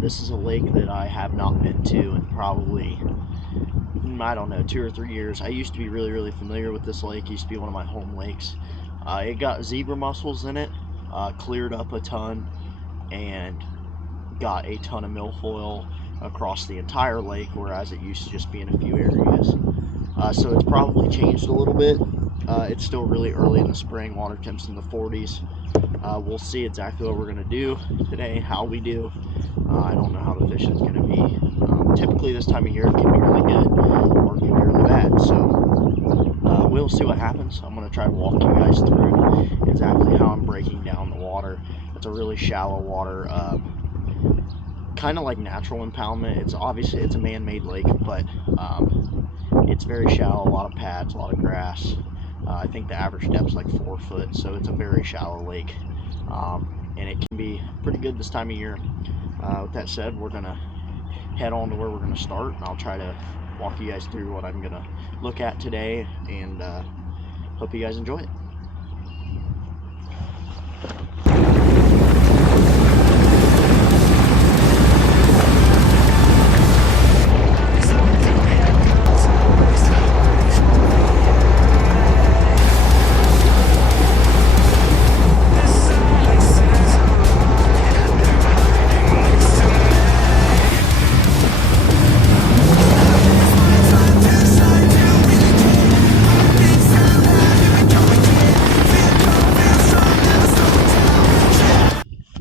This is a lake that I have not been to in probably, I don't know, 2 or 3 years. I used to be really familiar with this lake. It used to be one of my home lakes. It got zebra mussels in it, cleared up a ton, and got a ton of milfoil across the entire lake, whereas it used to just be in a few areas. So it's probably changed a little bit. It's still really early in the spring, water temps in the 40s. We'll see exactly what we're going to do today, how we do. I don't know how the fishing is going to be. Typically this time of year it can be really good or it can be really bad, so we'll see what happens. I'm going to try to walk you guys through exactly how I'm breaking down the water. It's a really shallow water, kind of like natural impoundment. It's obviously it's a man-made lake, but it's very shallow, a lot of pads, a lot of grass. I think the average depth is like 4 foot, so it's a very shallow lake, and it can be pretty good this time of year. With that said, we're gonna head on to where we're gonna start, and I'll try to walk you guys through what I'm gonna look at today, and hope you guys enjoy it.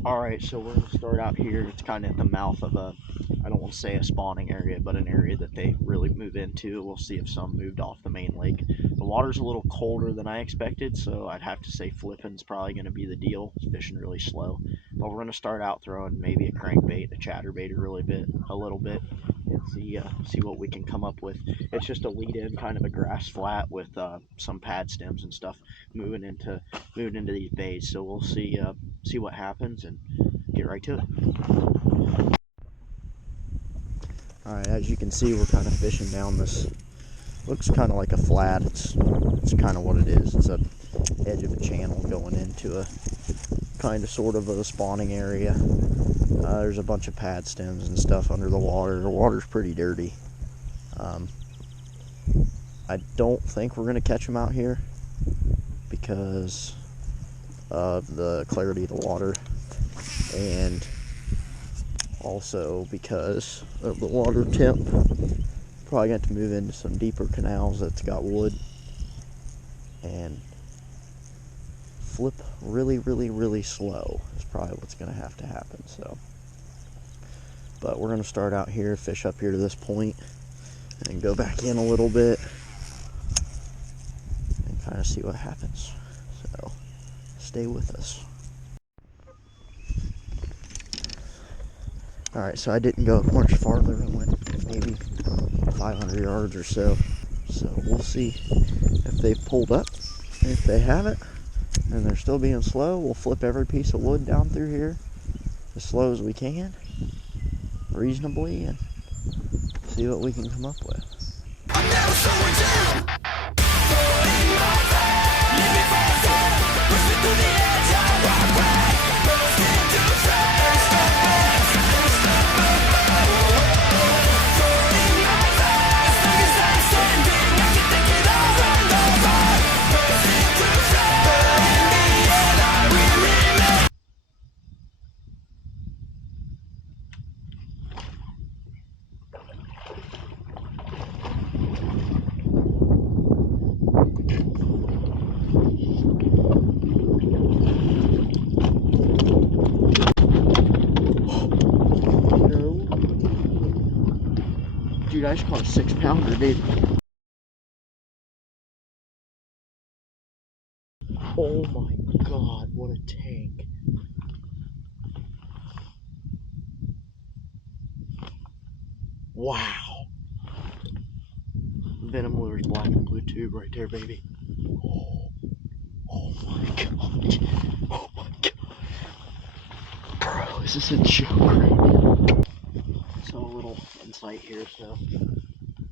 Alright, so we're going to start out here. It's kind of at the mouth of a, I don't want to say a spawning area, but an area that they really move into. We'll see if some moved off the main lake. The water's a little colder than I expected, so I'd have to say flipping's probably going to be the deal. It's fishing really slow. But we're going to start out throwing maybe a crankbait, a chatterbait a little bit, and see what we can come up with. It's just a lead-in, kind of a grass flat with some pad stems and stuff moving into these bays. So we'll see what happens and get right to it. Alright, as you can see, we're kind of fishing down this, looks kind of like a flat. It's kind of what it is. It's a edge of a channel going into a kind of sort of a spawning area. There's a bunch of pad stems and stuff under the water. The water's pretty dirty. I don't think we're going to catch them out here because of the clarity of the water, and also because of the water temp. Probably got to move into some deeper canals that's got wood and flip really slow is probably what's going to have to happen. So, but we're going to start out here, fish up here to this point, and go back in a little bit and kind of see what happens. So stay with us. Alright, so I didn't go much farther. I went maybe 500 yards or so. So we'll see if they've pulled up. If they haven't, and they're still being slow, we'll flip every piece of wood down through here as slow as we can, reasonably, and see what we can come up with. Dude, I just caught a 6-pounder, dude. Oh my god, what a tank. Wow. Venom lures, black and blue tube right there, baby. Oh my god. Oh my god. Bro, this is a joke. So a little insight here, so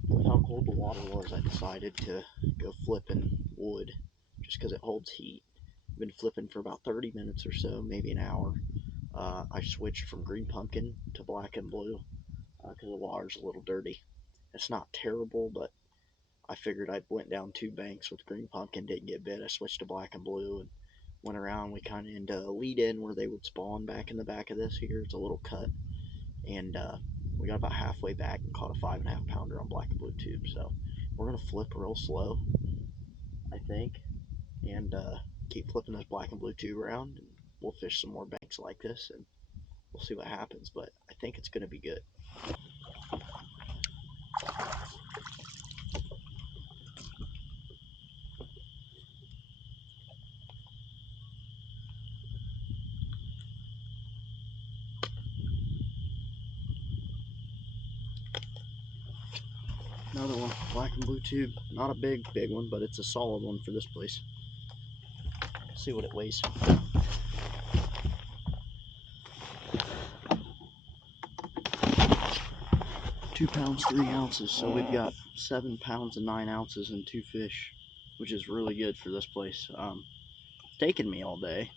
with how cold the water was, I decided to go flipping wood just because it holds heat. I've been flipping for about 30 minutes or so, maybe an hour. I switched from green pumpkin to black and blue because the water's a little dirty. It's not terrible, but I figured I went down 2 banks with green pumpkin, didn't get bit. I switched to black and blue and went around. We kind of into a lead in where they would spawn back in the back of this here. It's a little cut, and we got about halfway back and caught a 5.5 pounder on black and blue tube. So we're gonna flip real slow, I think, and keep flipping this black and blue tube around, and we'll fish some more banks like this, and we'll see what happens. But I think it's gonna be good. Another one, black and blue tube. Not a big one, but it's a solid one for this place. See what it weighs. 2 pounds 3 ounces, so we've got 7 pounds and 9 ounces and 2 fish, which is really good for this place. It's taken me all day,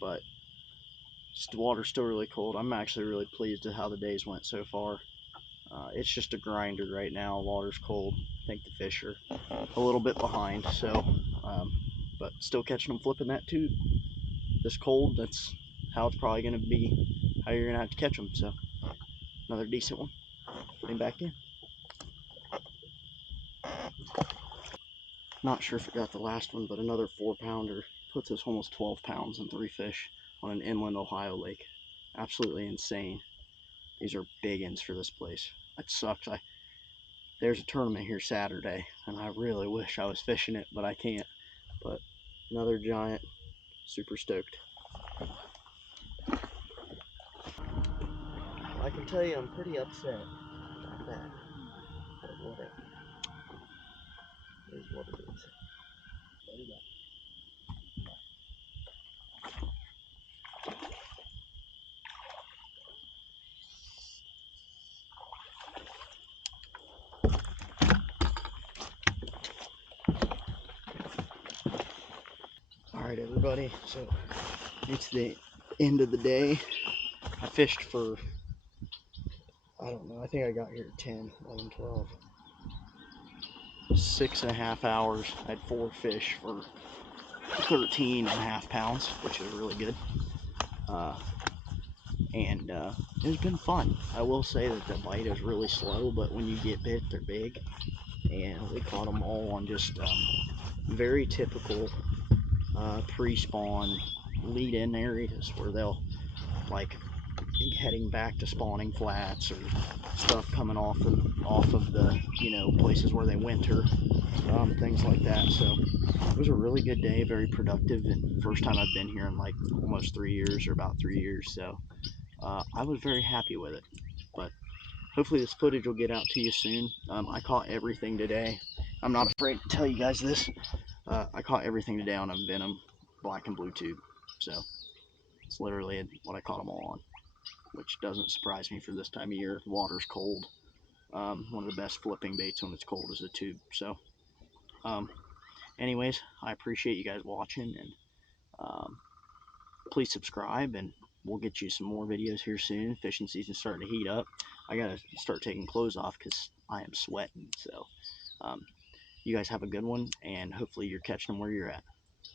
but the water's still really cold. I'm actually really pleased at how the days went so far. It's just a grinder right now. Water's cold. I think the fish are a little bit behind, so but still catching them flipping that tube. This cold, that's how it's probably going to be, how you're going to have to catch them. So another decent one. Put him back in. Not sure if it got the last one, but another 4-pounder puts us almost 12 pounds and 3 fish on an inland Ohio lake. Absolutely insane. These are big ins for this place. It sucks. There's a tournament here Saturday, and I really wish I was fishing it, but I can't. But another giant. Super stoked. I can tell you I'm pretty upset about that. But whatever. It is what it is. There you go. Alright everybody, so it's the end of the day. I fished for, I don't know, I think I got here at 10, 11, 12. 6.5 hours. I had 4 fish for 13.5 pounds, which is really good. And it's been fun. I will say that the bite is really slow, but when you get bit, they're big. And we caught them all on just very typical pre-spawn lead-in areas where they'll like heading back to spawning flats or stuff coming off of the places where they winter, things like that. So it was a really good day, very productive, and first time I've been here in like almost 3 years or about 3 years. So I was very happy with it. But hopefully this footage will get out to you soon. I caught everything today. I'm not afraid to tell you guys this. I caught everything today on a Venom black and blue tube. So it's literally what I caught them all on, which doesn't surprise me for this time of year. The water's cold. One of the best flipping baits when it's cold is a tube. So anyways, I appreciate you guys watching, and please subscribe, and we'll get you some more videos here soon. Fishing season's starting to heat up. I gotta start taking clothes off because I am sweating. So you guys have a good one, and hopefully you're catching them where you're at.